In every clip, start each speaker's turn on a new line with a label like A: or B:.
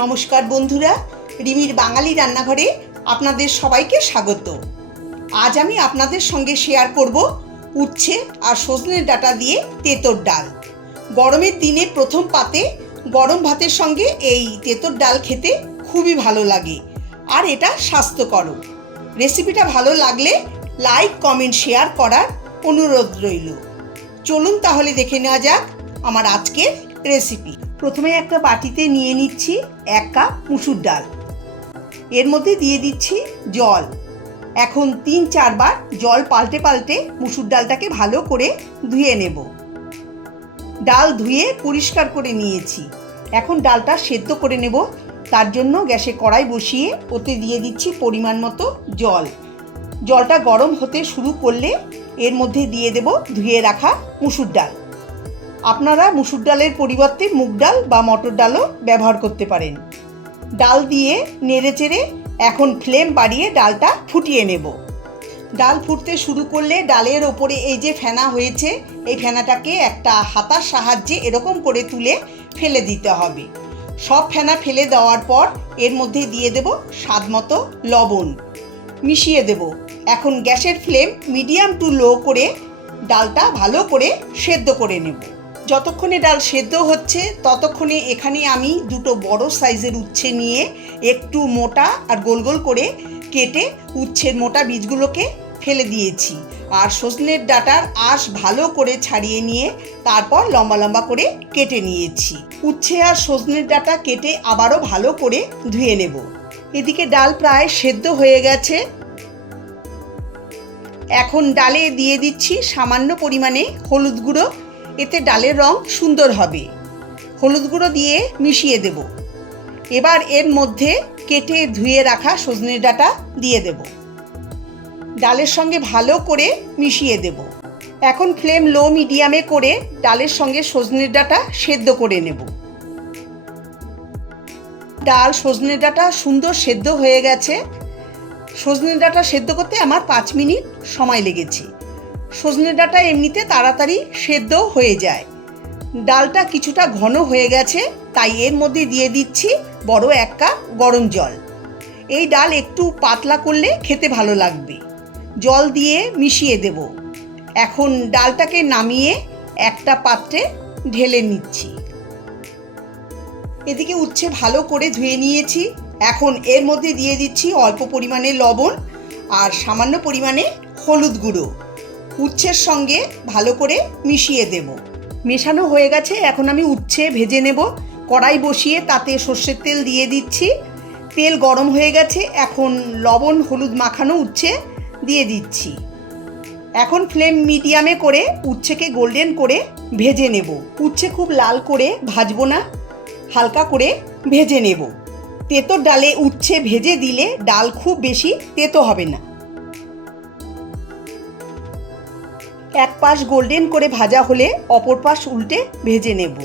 A: নমস্কার বন্ধুরা, রিমির বাঙালি রান্নাঘরে আপনাদের সবাইকে স্বাগত। আজ আমি আপনাদের সঙ্গে শেয়ার করব উচ্ছে আর সজনের ডাটা দিয়ে তেঁতোর ডাল। গরমের দিনে প্রথম পাতে গরম ভাতের সঙ্গে এই তেঁতোর ডাল খেতে খুবই ভালো লাগে, আর এটা স্বাস্থ্যকর। রেসিপিটা ভালো লাগলে লাইক কমেন্ট শেয়ার করার অনুরোধ রইল। চলুন তাহলে দেখে নেওয়া যাক আমার আজকের রেসিপি প্রথমে একটা বাটিতে নিয়ে নিচ্ছি এক কাপ মুসুর ডাল। এর মধ্যে দিয়ে দিচ্ছি জল। এখন তিন চারবার জল পাল্টে পাল্টে মুসুর ডালটাকে ভালো করে ধুয়ে নেব। ডাল ধুয়ে পরিষ্কার করে নিয়েছি। এখন ডালটা সেদ্ধ করে নেব। তার জন্য গ্যাসে কড়াই বসিয়ে ওতে দিয়ে দিচ্ছি পরিমাণ মতো জল। জলটা গরম হতে শুরু করলে এর মধ্যে দিয়ে দেব ধুয়ে রাখা মুসুর ডাল। আপনারা মুসুর ডালের পরিবর্তে মুগ ডাল বা মটর ডালও ব্যবহার করতে পারেন। ডাল দিয়ে নেড়ে চেড়ে এখন ফ্লেম বাড়িয়ে ডালটা ফুটিয়ে নেব। ডাল ফুটতে শুরু করলে ডালের ওপরে এই যে ফেনা হয়েছে, এই ফেনাটাকে একটা হাতার সাহায্যে এরকম করে তুলে ফেলে দিতে হবে। সব ফেনা ফেলে দেওয়ার পর এর মধ্যে দিয়ে দেব স্বাদ মতো লবণ। মিশিয়ে দেব। এখন গ্যাসের ফ্লেম মিডিয়াম টু লো করে ডালটা ভালো করে সেদ্ধ করে নেব। যতক্ষণে ডাল সেদ্ধ হচ্ছে, ততক্ষণে এখানে আমি দুটো বড় সাইজের উচ্ছে নিয়ে একটু মোটা আর গোল গোল করে কেটে উচ্ছের মোটা বীজগুলোকে ফেলে দিয়েছি। আর সজনের ডাটার আঁশ ভালো করে ছাড়িয়ে নিয়ে তারপর লম্বা লম্বা করে কেটে নিয়েছি। উচ্ছে আর সজনের ডাটা কেটে আবারও ভালো করে ধুয়ে নেব। এদিকে ডাল প্রায় সেদ্ধ হয়ে গেছে। এখন ডালে দিয়ে দিচ্ছি সামান্য পরিমাণে হলুদ গুঁড়ো এতে ডালের রং সুন্দর হবে। হলুদ গুঁড়ো দিয়ে মিশিয়ে দেব। এবার এর মধ্যে কেটে ধুয়ে রাখা সজনে ডাঁটা দিয়ে দেব। ডালের সঙ্গে ভালো করে মিশিয়ে দেব। এখন ফ্লেম লো মিডিয়ামে করে ডালের সঙ্গে সজনের ডাঁটা সেদ্ধ করে নেব। ডাল সজনে ডাঁটা সুন্দর সেদ্ধ হয়ে গেছে। সজনে ডাঁটা সেদ্ধ করতে আমার পাঁচ মিনিট সময় লেগেছে। সজনে ডাঁটা এমনিতে তাড়াতাড়ি সেদ্ধ হয়ে যায়। ডালটা কিছুটা ঘন হয়ে গেছে, তাই এর মধ্যে দিয়ে দিচ্ছি বড় এক কাপ গরম জল। এই ডাল একটু পাতলা করলে খেতে ভালো লাগবে। জল দিয়ে মিশিয়ে দেব। এখন ডালটাকে নামিয়ে একটা পাত্রে ঢেলে নিচ্ছি। এদিকে উচ্ছে ভালো করে ধুয়ে নিয়েছি। এখন এর মধ্যে দিয়ে দিচ্ছি অল্প পরিমাণে লবণ আর সামান্য পরিমাণে হলুদ গুঁড়ো। উচ্ছের সঙ্গে ভালো করে মিশিয়ে দেব। মেশানো হয়ে গেছে, এখন আমি উচ্ছে ভেজে নেব। কড়াই বসিয়ে তাতে সর্ষের তেল দিয়ে দিচ্ছি। তেল গরম হয়ে গেছে, এখন লবণ, হলুদ মাখানো উচ্ছে দিয়ে দিচ্ছি। এখন ফ্লেম মিডিয়ামে করে উচ্ছেকে গোল্ডেন করে ভেজে নেব। উচ্ছে খুব লাল করে ভাজবো না, হালকা করে ভেজে নেব। তেঁতোর ডালে উচ্ছে ভেজে দিলে ডাল খুব বেশি তেতো হবে না। পাশ গোল্ডেন করে ভাজা হলে অপর পাশ উল্টে ভেজে নেব।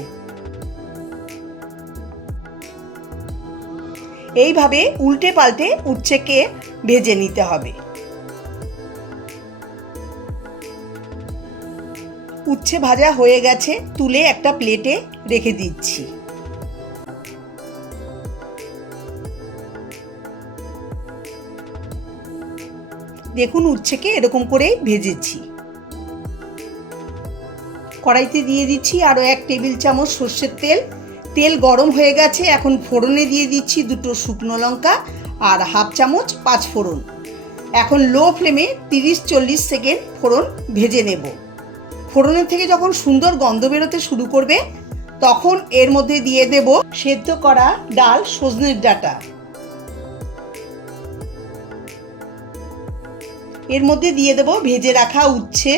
A: এইভাবে উল্টে পাল্টে উচ্ছেকে ভেজে নিতে হবে। উচ্ছে ভাজা হয়ে গেছে, তুলে একটা প্লেটে রেখে দিচ্ছি। দেখুন উচ্ছেকে এরকম করেই ভেজেছি। কড়াইতে দিয়ে দিচ্ছি আরও এক টেবিল চামচ সর্ষের তেল। তেল গরম হয়ে গেছে, এখন ফোড়নে দিয়ে দিচ্ছি দুটো শুকনো লঙ্কা আর হাফ চামচ পাঁচ ফোড়ন। এখন লো ফ্লেমে তিরিশ চল্লিশ সেকেন্ড ফোড়ন ভেজে নেব। ফোড়নের থেকে যখন সুন্দর গন্ধ বেরোতে শুরু করবে, তখন এর মধ্যে দিয়ে দেব সেদ্ধ করা ডাল সজনের ডাটা। এর মধ্যে দিয়ে দেব ভেজে রাখা উচ্ছে।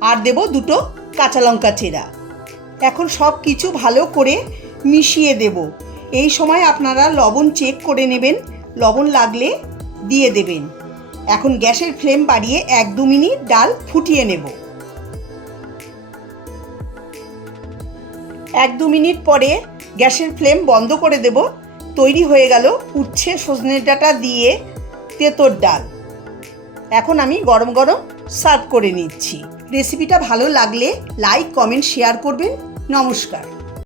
A: আর দেব দুটো কাঁচা লঙ্কা চেরা। এখন সব কিছু ভালো করে মিশিয়ে দেব। এই সময় আপনারা লবণ চেক করে নেবেন, লবণ লাগলে দিয়ে দেবেন। এখন গ্যাসের ফ্লেম বাড়িয়ে এক দু মিনিট ডাল ফুটিয়ে নেব। এক দু মিনিট পরে গ্যাসের ফ্লেম বন্ধ করে দেব। তৈরি হয়ে গেল উচ্ছে সজনের ডাঁটা দিয়ে তেঁতোর ডাল। এখন আমি গরম গরম সার্ভ করে নিচ্ছি। রেসিপিটা ভালো লাগলে লাইক কমেন্ট শেয়ার করবেন। নমস্কার।